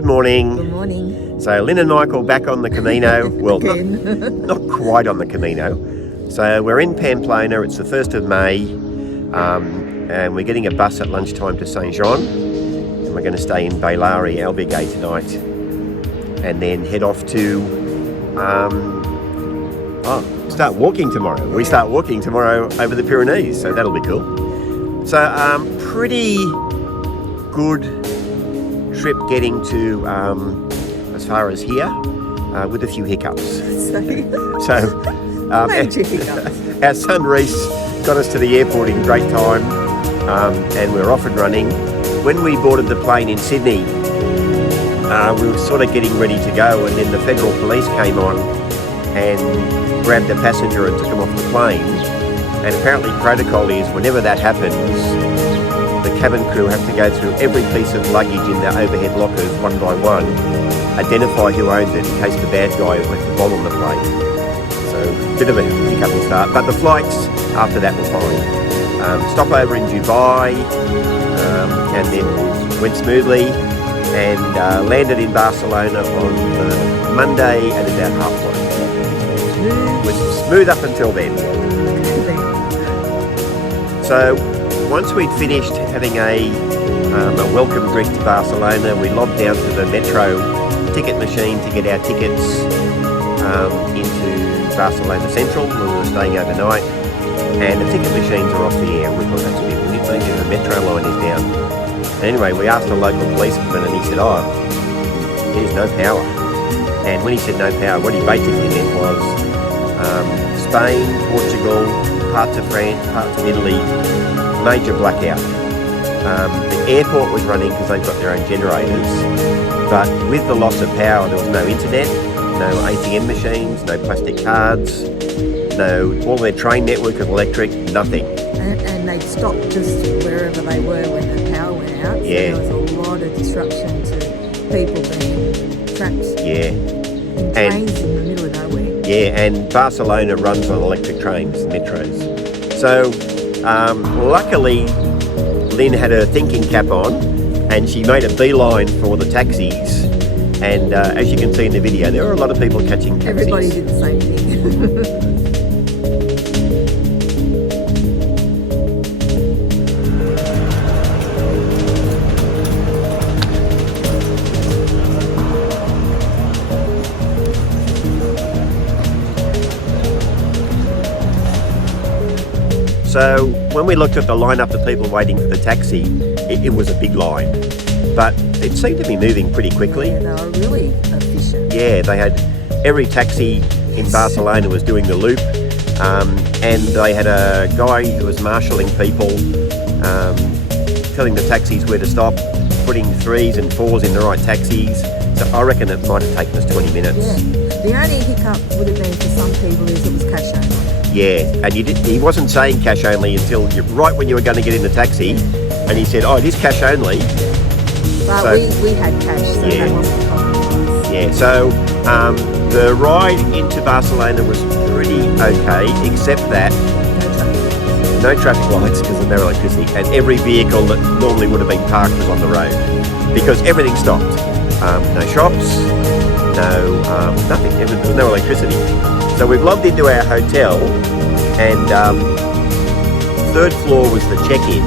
Good morning. Good morning. So Lynn and Michael back on the Camino. Well, Again. not quite on the Camino. So we're in Pamplona. It's the 1st of May, and we're getting a bus at lunchtime to Saint Jean, and we're going to stay in Bailari, Albergue tonight, and then head off to start walking tomorrow. We start walking tomorrow over the Pyrenees, so that'll be cool. So pretty good trip getting to as far as here with a few hiccups. Major hiccups. Our son Reese got us to the airport in great time, and we're off and running. When we boarded the plane in Sydney, we were sort of getting ready to go, and then the federal police came on and grabbed the passenger and took him off the plane. And apparently protocol is whenever that happens, the cabin crew have to go through every piece of luggage in their overhead lockers one by one, identify who owns it in case the bad guy has left the bomb on the plane. So a bit of a hiccup start, but the flights after that were fine. Stopover in Dubai, and then went smoothly, and landed in Barcelona on Monday at about halfway. Was smooth up until then. So once we'd finished having a welcome drink to Barcelona, we lobbed down to the metro ticket machine to get our tickets into Barcelona Central, where we were staying overnight. And the ticket machines are off the air. We thought that's a bit weird, maybe the metro line is down. And anyway, we asked a local policeman, and he said, there's no power. And when he said no power, what he basically meant was Spain, Portugal, parts of France, parts of Italy, major blackout. The airport was running because they've got their own generators, but with the loss of power there was no internet, no ATM machines, no plastic cards, all their train network was electric, nothing. And they'd stopped just wherever they were when the power went out. So yeah. There was a lot of disruption to people being trapped in trains in the middle of nowhere. Yeah, and Barcelona runs on electric trains, metros. So luckily Lynn had her thinking cap on, and she made a beeline for the taxis. And as you can see in the video, there were a lot of people catching taxis. Everybody did the same thing. So when we looked at the lineup of people waiting for the taxi, it was a big line, but it seemed to be moving pretty quickly. Yeah, they were really efficient. Yeah, they had every taxi in Barcelona was doing the loop, and they had a guy who was marshalling people, telling the taxis where to stop, putting 3s and 4s in the right taxis. So I reckon it might have taken us 20 minutes. Yeah. The only hiccup would have been for some people is it was cash only. Yeah, and he wasn't saying cash only until right when you were going to get in the taxi, and he said, it is cash only. But so, we had cash, so that wasn't a problem. Yeah, so the ride into Barcelona was pretty okay, except that no traffic lights because of no electricity, and every vehicle that normally would have been parked was on the road because everything stopped. No shops, nothing, there was no electricity. So we've logged into our hotel, and 3rd floor was the check-in.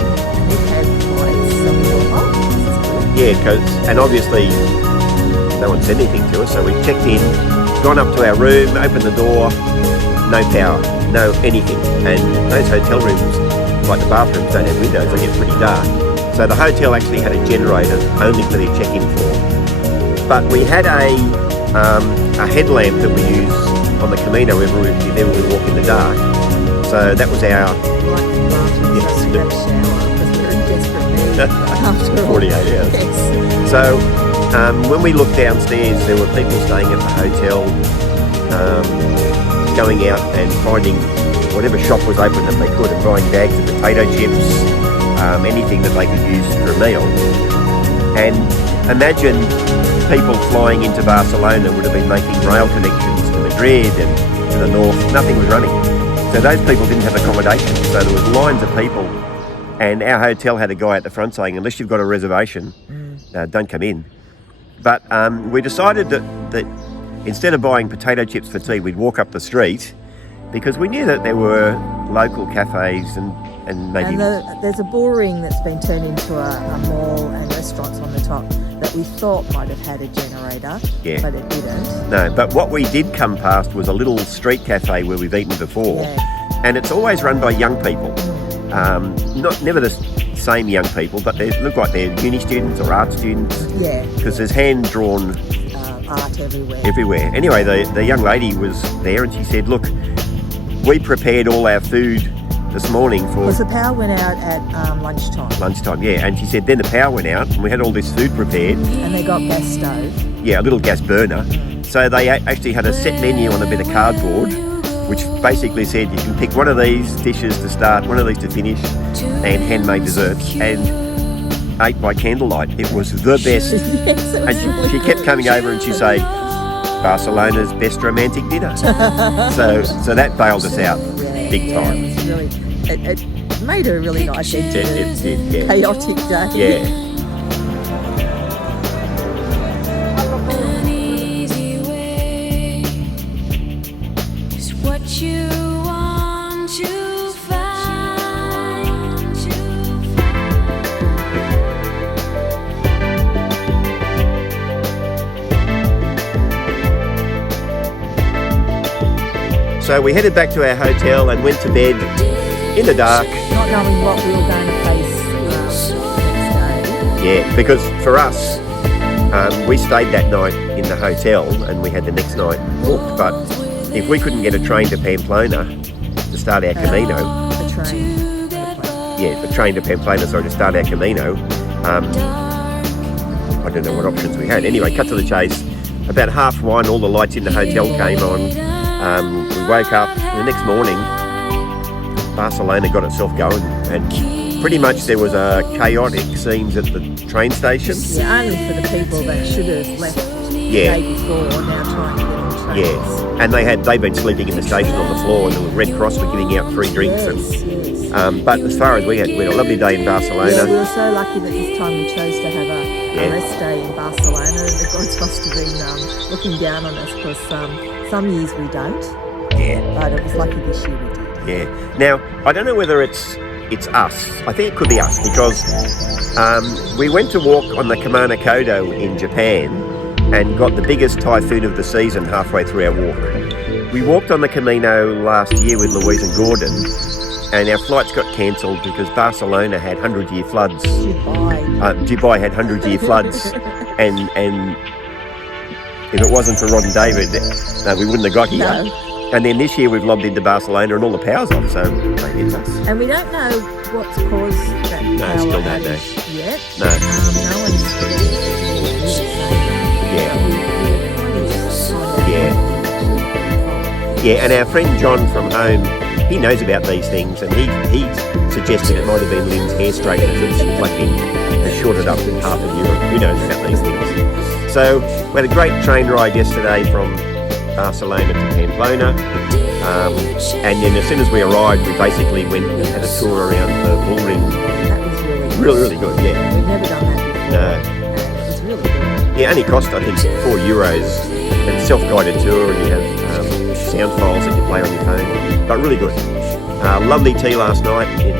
Yeah, and obviously no one said anything to us, so we checked in, gone up to our room, opened the door, no power, no anything. And those hotel rooms, like the bathrooms, don't have windows, they get pretty dark. So the hotel actually had a generator only for their check-in floor. But we had a headlamp that we use on the Camino if ever we walk in the dark. So that was our... Yes. We had a shower because we were in desperate need after 48 hours. Yes. So when we looked downstairs, there were people staying at the hotel, going out and finding whatever shop was open that they could and buying bags of potato chips, anything that they could use for a meal. And imagine people flying into Barcelona would have been making rail connections to Madrid and to the north. Nothing was running. So those people didn't have accommodation. So there was lines of people, and our hotel had a guy at the front saying, unless you've got a reservation, don't come in. But we decided that instead of buying potato chips for tea, we'd walk up the street because we knew that there were local cafes and maybe... And there's a bull ring that's been turned into a mall and restaurants on the top that we thought might have had a generator, but it didn't. No, but what we did come past was a little street cafe where we've eaten before, and it's always run by young people. Never the same young people, but they look like they're uni students or art students. Yeah. Because there's hand-drawn art everywhere. Everywhere. Anyway, the young lady was there and she said, look, we prepared all our food this morning for... Because the power went out at lunchtime. Lunchtime, yeah. And she said then the power went out and we had all this food prepared. And they got gas stove. Yeah, a little gas burner. So they actually had a set menu on a bit of cardboard, which basically said you can pick one of these dishes to start, one of these to finish, and handmade desserts, and ate by candlelight. It was the best. Yes, and she kept coming over and she'd say, Barcelona's best romantic dinner. so that bailed us out big time. It made a really nice end to it did, yeah. Chaotic day. Yeah. So we headed back to our hotel and went to bed in the dark. Not knowing what we were going to face next day. Yeah, because for us, we stayed that night in the hotel and we had the next night booked. But if we couldn't get a train to Pamplona to start our Camino... the train to Pamplona, to start our Camino, I don't know what options we had. Anyway, cut to the chase. About 1:30, all the lights in the hotel came on. We woke up the next morning, Barcelona got itself going, and pretty much there was a chaotic scenes at the train station. Yeah, only for the people that should have left the day before, now trying to get on trains. Yeah, and they'd been sleeping in the station on the floor, and the Red Cross were giving out free drinks. But as far as we had a lovely day in Barcelona. Yeah, we were so lucky that this time we chose to have a rest day in Barcelona. The gods must have been looking down on us because some years we don't. Yeah. But it was lucky this year we did. Yeah. Now, I don't know whether it's us. I think it could be us because we went to walk on the Camino in Japan and got the biggest typhoon of the season halfway through our walk. We walked on the Camino last year with Louise and Gordon, and our flights got cancelled because Barcelona had 100-year floods. Dubai had 100-year floods, and if it wasn't for Rod and David, we wouldn't have got here. No. And then this year we've lobbed into Barcelona and all the power's off, so maybe it's us. And we don't know what's caused that power still don't know yet. No. No one's Yeah, and our friend John from home, he knows about these things, and he suggested it might have been Lynn's hair straighteners that's plugged in and shorted up in half of Europe. Who knows about these things? So we had a great train ride yesterday from Barcelona to Pamplona, and then as soon as we arrived, we basically went and had a tour around the bull ring. That was really good. Yeah. We've never done that before. No. And it was really good. Yeah, only cost I think €4, and self-guided tour, and you have sound files that you play on your phone. But really good. Lovely tea last night in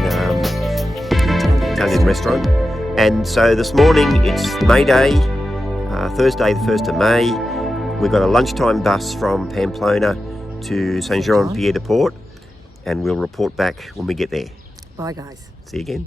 Italian restaurant, and so this morning it's May Day, Thursday the 1st of May. We've got a lunchtime bus from Pamplona to Saint-Jean-Pied-de-Port, and we'll report back when we get there. Bye, guys. See you again.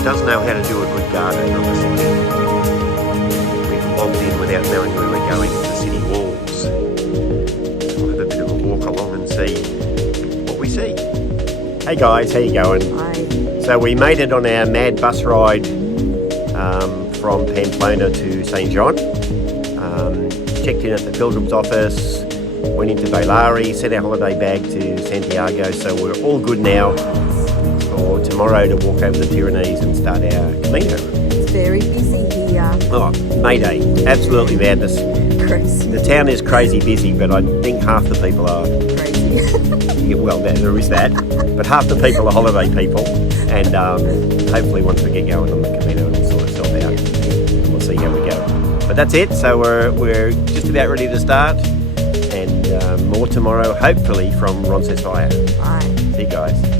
that does know how to do a good garden, obviously. We've logged in without knowing where we're going to the city walls. We'll have a bit of a walk along and see what we see. Hey guys, how you going? Hi. So we made it on our mad bus ride from Pamplona to St. John. Checked in at the Pilgrim's office, went into Bailari, sent our holiday bag to Santiago, so we're all good now for tomorrow to walk over the Pyrenees and start our Camino. It's very busy here. Oh, Mayday, absolutely madness. Crazy. The town is crazy busy, but I think half the people are, Crazy. yeah, well, there is that, but half the people are holiday people, and hopefully once we get going on the Camino it'll sort itself out. We'll see how we go. But that's it, so we're just about ready to start, and more tomorrow, hopefully from Roncesvalles. Bye. See you guys.